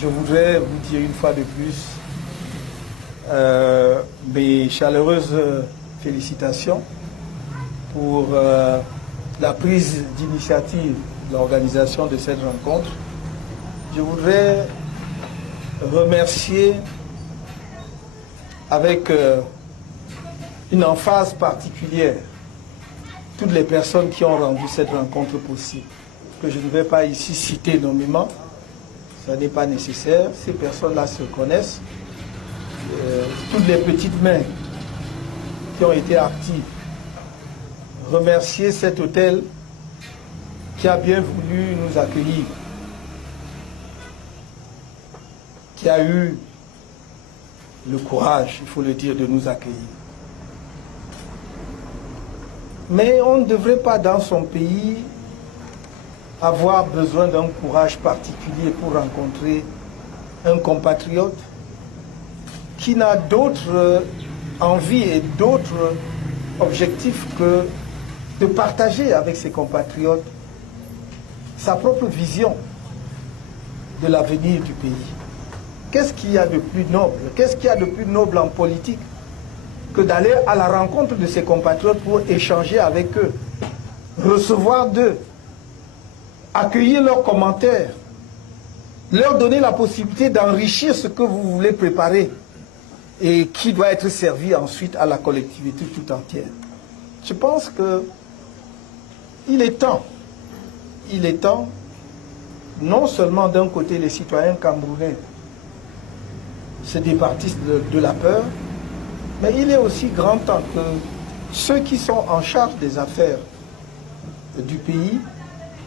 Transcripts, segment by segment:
je voudrais vous dire une fois de plus mes chaleureuses félicitations pour la prise d'initiative de l'organisation de cette rencontre. Je voudrais remercier avec une emphase particulière toutes les personnes qui ont rendu cette rencontre possible, que je ne vais pas ici citer nommément, ça n'est pas nécessaire, ces personnes-là se connaissent, toutes les petites mains qui ont été actives. Remercier cet hôtel qui a bien voulu nous accueillir, qui a eu le courage, il faut le dire, de nous accueillir. Mais on ne devrait pas dans son pays avoir besoin d'un courage particulier pour rencontrer un compatriote qui n'a d'autres envies et d'autres objectifs que de partager avec ses compatriotes sa propre vision de l'avenir du pays. Qu'est-ce qu'il y a de plus noble? Qu'est-ce qu'il y a de plus noble en politique que d'aller à la rencontre de ses compatriotes pour échanger avec eux, recevoir d'eux, accueillir leurs commentaires, leur donner la possibilité d'enrichir ce que vous voulez préparer et qui doit être servi ensuite à la collectivité tout entière. Je pense que il est temps, non seulement d'un côté les citoyens camerounais se départissent de la peur, mais il est aussi grand temps que ceux qui sont en charge des affaires du pays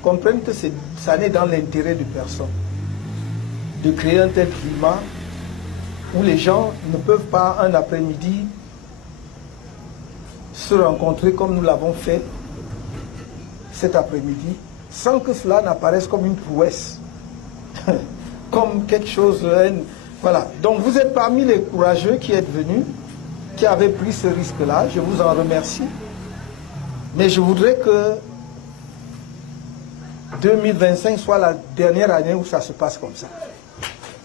comprennent que ça n'est dans l'intérêt de personne de créer un tel climat où les gens ne peuvent pas un après-midi se rencontrer comme nous l'avons fait cet après-midi, sans que cela n'apparaisse comme une prouesse, comme quelque chose... Voilà. Donc vous êtes parmi les courageux qui êtes venus, qui avaient pris ce risque-là. Je vous en remercie. Mais je voudrais que 2025 soit la dernière année où ça se passe comme ça.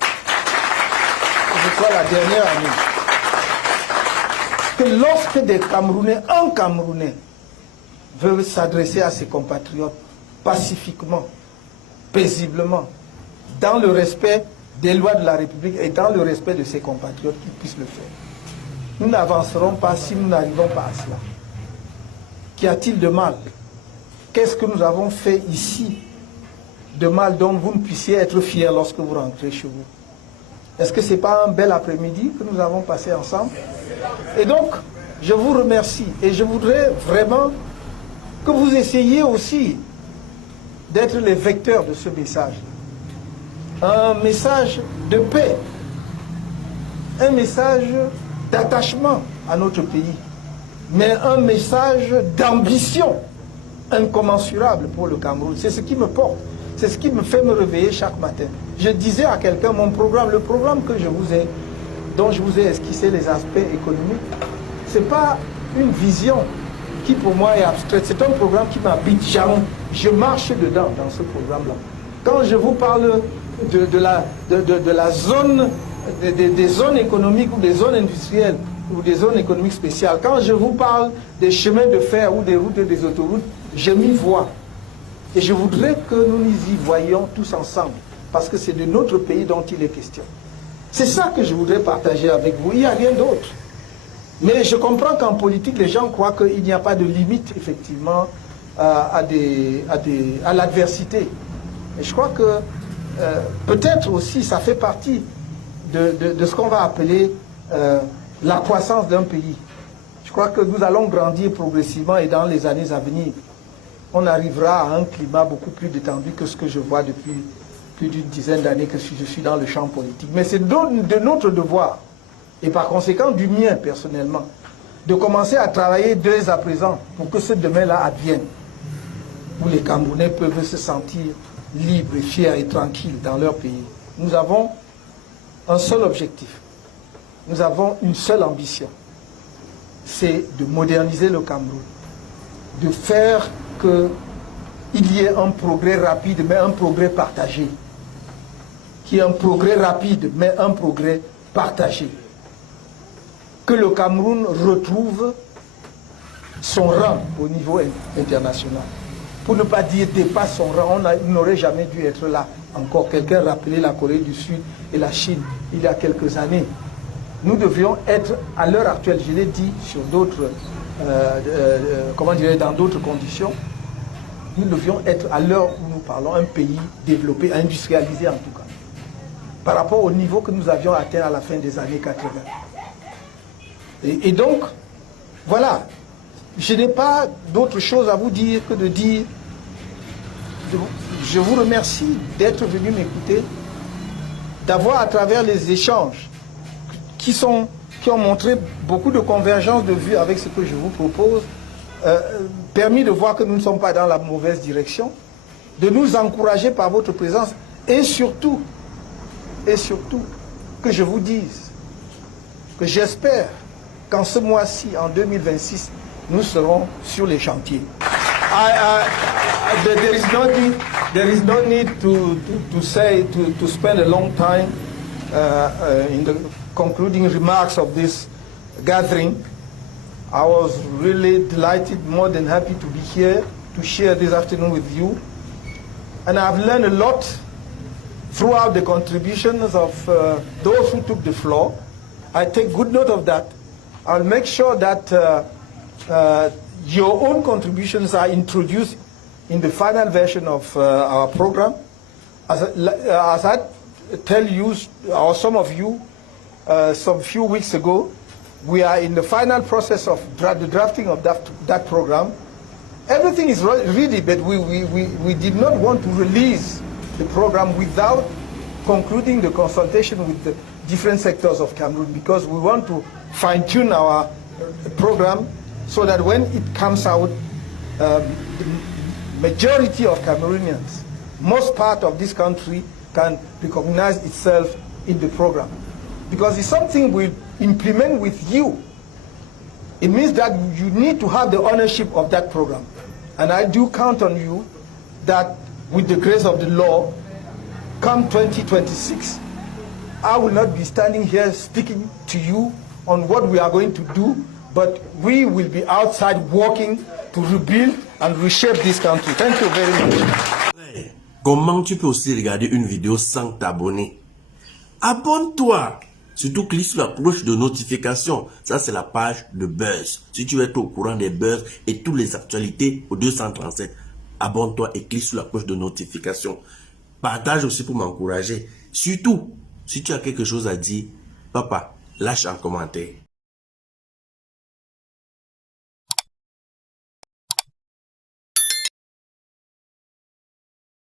Que ce soit la dernière année. Que lorsque des Camerounais, un Camerounais, veut s'adresser à ses compatriotes pacifiquement, paisiblement, dans le respect des lois de la République et dans le respect de ses compatriotes, qu'ils puissent le faire. Nous n'avancerons pas si nous n'arrivons pas à cela. Qu'y a-t-il de mal? Qu'est-ce que nous avons fait ici de mal dont vous ne puissiez être fiers lorsque vous rentrez chez vous? Est-ce que ce n'est pas un bel après-midi que nous avons passé ensemble? Et donc, je vous remercie et je voudrais vraiment que vous essayiez aussi d'être les vecteurs de ce message. Un message de paix, un message d'attachement à notre pays, mais un message d'ambition incommensurable pour le Cameroun. C'est ce qui me porte, c'est ce qui me fait me réveiller chaque matin. Je disais à quelqu'un, mon programme, le programme que dont je vous ai esquissé les aspects économiques, ce n'est pas une vision qui pour moi est abstraite, c'est un programme qui m'habite. Je marche dedans, dans ce programme-là. Quand je vous parle de la zone, des zones économiques ou des zones industrielles ou des zones économiques spéciales, quand je vous parle des chemins de fer ou des routes et des autoroutes, je m'y vois. Et je voudrais que nous nous y voyions tous ensemble, parce que c'est de notre pays dont il est question. C'est ça que je voudrais partager avec vous, il n'y a rien d'autre. Mais je comprends qu'en politique, les gens croient qu'il n'y a pas de limite, effectivement, à l'adversité. Et je crois que peut-être aussi, ça fait partie de ce qu'on va appeler la croissance d'un pays. Je crois que nous allons grandir progressivement et dans les années à venir, on arrivera à un climat beaucoup plus détendu que ce que je vois depuis plus d'une dizaine d'années que je suis dans le champ politique. Mais c'est de notre devoir, et par conséquent du mien personnellement, de commencer à travailler dès à présent pour que ce demain-là advienne, où les Camerounais peuvent se sentir libres, fiers et tranquilles dans leur pays. Nous avons un seul objectif, nous avons une seule ambition, c'est de moderniser le Cameroun, de faire qu'il y ait un progrès rapide, mais un progrès partagé. qui est un progrès rapide, mais un progrès partagé. Que le Cameroun retrouve son rang au niveau international. Pour ne pas dire dépasse son rang, il n'aurait jamais dû être là encore. Quelqu'un rappelait la Corée du Sud et la Chine il y a quelques années. Nous devions être, à l'heure actuelle, je l'ai dit sur d'autres, dans d'autres conditions, nous devions être, à l'heure où nous parlons, un pays développé, industrialisé en tout cas, par rapport au niveau que nous avions atteint à la fin des années 80. Et donc, voilà, je n'ai pas d'autre chose à vous dire que de dire, je vous remercie d'être venu m'écouter, d'avoir à travers les échanges qui ont montré beaucoup de convergence de vues avec ce que je vous propose, permis de voir que nous ne sommes pas dans la mauvaise direction, de nous encourager par votre présence et surtout que je vous dise que j'espère qu'en ce mois-ci, en 2026, nous serons sur les chantiers. There is no need to spend a long time in the concluding remarks of this gathering. I was really delighted, more than happy to be here to share this afternoon with you. And I've learned a lot throughout the contributions of those who took the floor. I take good note of that. I'll make sure that your own contributions are introduced in the final version of our program. As I tell you, or some of you, some few weeks ago, we are in the final process of the drafting of that program. Everything is ready, but we did not want to release the program without concluding the consultation with the different sectors of Cameroon, because we want to fine-tune our program so that when it comes out, the majority of Cameroonians, most part of this country, can recognize itself in the program. Because it's something we implement with you. It means that you need to have the ownership of that program. And I do count on you that with the grace of the law, come 2026, I will not be standing here speaking to you on what we are going to do, but we will be outside working to rebuild and reshape this country. Thank you very much. Comment tu peux aussi regarder une vidéo sans t'abonner? Abonne-toi! Surtout clique sur la cloche de notification. Ça, c'est la page de Buzz. Si tu veux être au courant des buzz et toutes les actualités au 237, abonne-toi et clique sur la cloche de notification. Partage aussi pour m'encourager. Surtout, si tu as quelque chose à dire, papa, lâche un commentaire.